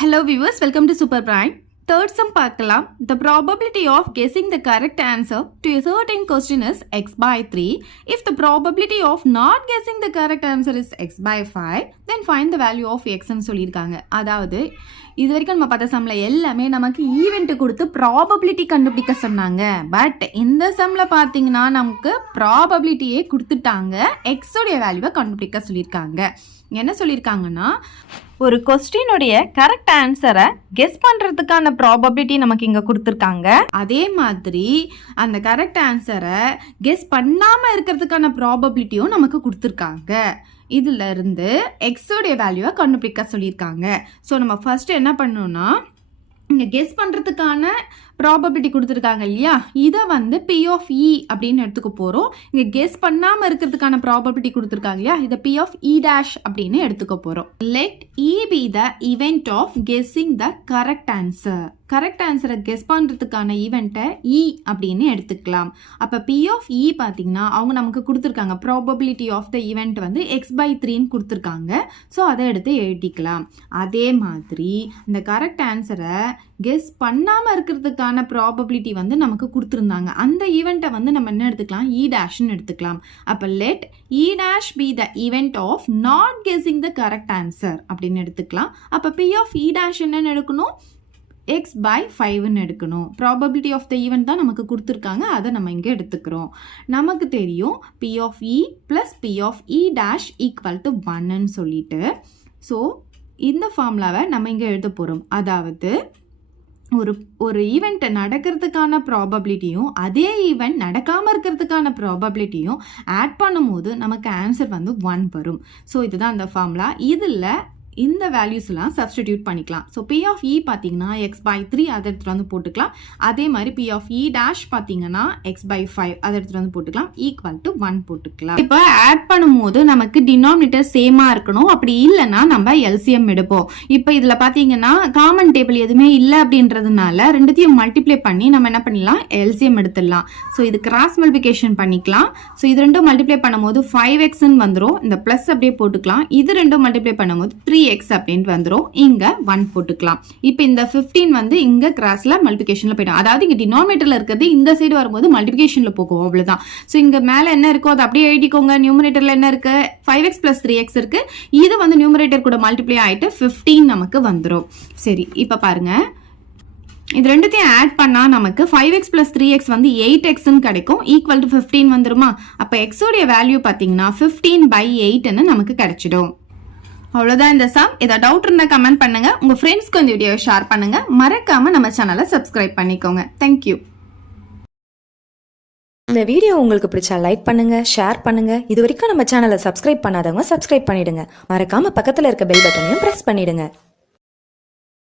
Hello viewers, welcome to Super Prime. Third sum பார்க்கலாம். The probability of guessing the correct answer to a certain question is x by 3. If the probability of not guessing the correct answer is x by 5, then find the value of x ன்னு சொல்லியிருக்காங்க. அதாவது இது வரைக்கும் நம்ம பார்த்த சம்ல எல்லாமே நமக்கு event கொடுத்து ப்ராபபிலிட்டி கண்டுபிடிக்க சொன்னாங்க. பட் இந்த சம்ல பார்த்தீங்கன்னா நமக்கு ப்ராபபிலிட்டியே கொடுத்துட்டாங்க, எக்ஸோடைய வேல்யூவை கண்டுபிடிக்க சொல்லியிருக்காங்க. என்ன சொல்லியிருக்காங்கன்னா, ஒரு கொஸ்டினுடைய கரெக்ட் ஆன்சரை கெஸ் பண்ணுறதுக்கான ப்ராபபிலிட்டி நமக்கு இங்கே கொடுத்துருக்காங்க. அதே மாதிரி அந்த கரெக்ட் ஆன்சரை கெஸ் பண்ணாமல் இருக்கிறதுக்கான ப்ராபபிலிட்டியும் நமக்கு கொடுத்துருக்காங்க. இதில் இருந்து எக்ஸோடைய வேல்யூவை கண்டுபிடிக்க சொல்லியிருக்காங்க. ஸோ நம்ம ஃபர்ஸ்ட் என்ன பண்ணோம்னா, இங்கே கெஸ் பண்ணுறதுக்கான ப்ராபபிலிட்டி கொடுத்துருக்காங்க இல்லையா, இதை வந்து P of E அப்படின்னு எடுத்துக்க போகிறோம். இங்கே கெஸ் பண்ணாமல் இருக்கிறதுக்கான ப்ராபபிலிட்டி கொடுத்துருக்காங்க இல்லையா, இதை P of E dash அப்படின்னு எடுத்துக்க போகிறோம். Let E be the event of guessing the correct answer. Correct ஆன்சரை கெஸ் பண்ணுறதுக்கான ஈவெண்ட்டை E அப்படின்னு எடுத்துக்கலாம். அப்போ P of E பார்த்தீங்கன்னா அவங்க நமக்கு கொடுத்துருக்காங்க, ப்ராபபிலிட்டி ஆஃப் த ஈவெண்ட் வந்து x by 3ன்னு கொடுத்துருக்காங்க. ஸோ அதை எடுத்து எழுதிக்கலாம். அதே மாதிரி இந்த கரெக்ட் ஆன்சரை கெஸ் பண்ணாமல் இருக்கிறதுக்கான ப்ராபபிலிட்டி வந்து நமக்கு கொடுத்துருந்தாங்க. அந்த ஈவெண்ட்டை வந்து நம்ம என்ன எடுத்துக்கலாம், E டேஷ்னு எடுத்துக்கலாம். அப்போ let E dash be the event of not guessing the correct answer அப்படின்னு எடுத்துக்கலாம். அப்போ P of E dash என்னன்னு எடுக்கணும், x by 5ன்னு எடுக்கணும். ப்ராபபிலிட்டி ஆஃப் த ஈவெண்ட் தான் நமக்கு கொடுத்துருக்காங்க, அதை நம்ம இங்கே எடுத்துக்கிறோம். நமக்கு தெரியும் P of E plus P of E dash equal to 1ன்னு சொல்லிட்டு. ஸோ இந்த ஃபார்முலாவை நம்ம இங்கே எழுத போகிறோம். அதாவது ஒரு ஈவெண்ட் நடக்கிறதுக்கான ப்ராபபிலிட்டியும் அதே ஈவெண்ட் நடக்காமல் இருக்கிறதுக்கான ப்ராபபிலிட்டியும் ஆட் பண்ணும்போது நமக்கு ஆன்சர் வந்து 1 வரும். ஸோ இதுதான் அந்த ஃபார்முலா. இதில் இந்த வேல்யூஸ்லாம் சப்ஸ்டிடியூட் பண்ணிக்கலாம். ஸோ P of E பார்த்தீங்கன்னா x by 3 அதை எடுத்துகிட்டு வந்து போட்டுக்கலாம். அதே மாதிரி P of E dash பார்த்தீங்கன்னா x by 5 அதை எடுத்துகிட்டு வந்து போட்டுக்கலாம். ஈக்குவல் டு 1 போட்டுக்கலாம். இப்போ ஆட் பண்ணும்போது நமக்கு டினாமினேட்டர் சேமாக இருக்கணும். அப்படி இல்லைன்னா நம்ம LCM எடுப்போம். இப்போ இதில் பார்த்தீங்கன்னா காமன் டேபிள் எதுவுமே இல்லை அப்படின்றதுனால ரெண்டுத்தையும் மல்டிப்ளை பண்ணி நம்ம என்ன பண்ணிடலாம், LCM எடுத்துடலாம். ஸோ இது கிராஸ் மல்டிப்ளிகேஷன் பண்ணிக்கலாம். ஸோ இது ரெண்டும் மல்டிப்ளை பண்ணும்போது 5xன்னு வந்துடும். இந்த ப்ளஸ் அப்படியே போட்டுக்கலாம். இது ரெண்டும் மல்டிப்ளை பண்ணும்போது 3x அப்படின்ட்டு வந்துடும். இங்க 1 போட்டுக்கலாம். இப்போ இந்த 15 வந்து இங்க கிராஸ்ல மல்டிபிகேஷன்ல போயிடும். அதாவது இங்க டினாமினேட்டர்ல இருக்கிறது இந்த சைடு வரும்போது மல்டிபிகேஷன்ல போகும், அவ்வளவுதான். ஸோ இங்க மேல என்ன இருக்கோ அதை அப்படியே எழுதிக்கோங்க. நியூமரேட்டர்ல என்ன இருக்கு, 5x plus 3x இருக்கு. இது வந்து நியூமரேட்டர் கூட மல்டிப்ளை ஆயிட்டு 15 நமக்கு வந்துடும். சரி, இப்போ பாருங்க, இது ரெண்டுத்தையும் ஆட் பண்ணா நமக்கு 5x plus 3x வந்து 8xன்னு கிடைக்கும். ஈக்குவல் டு 15 வந்துருமா. அப்போ x உடைய வேல்யூ பார்த்தீங்கன்னா 15 by 8ன்னு நமக்கு கிடைச்சிடும். அவ்வளோதான் இந்த சம். ஏதாவது டவுட் இருந்தால் கமெண்ட் பண்ணுங்க. உங்க ஃப்ரெண்ட்ஸ்க்கு இந்த வீடியோவை ஷேர் பண்ணுங்க. மறக்காம நம்ம சேனலை சப்ஸ்கிரைப் பண்ணிக்கோங்க. தேங்க்யூ. இந்த வீடியோ உங்களுக்கு பிடிச்சா லைக் பண்ணுங்க, ஷேர் பண்ணுங்க. இது வரைக்கும் நம்ம சேனலை சப்ஸ்கிரைப் பண்ணாதவங்க சப்ஸ்கிரைப் பண்ணிடுங்க. மறக்காம பக்கத்துல இருக்க பெல் பட்டனையும் பிரஸ் பண்ணிடுங்க.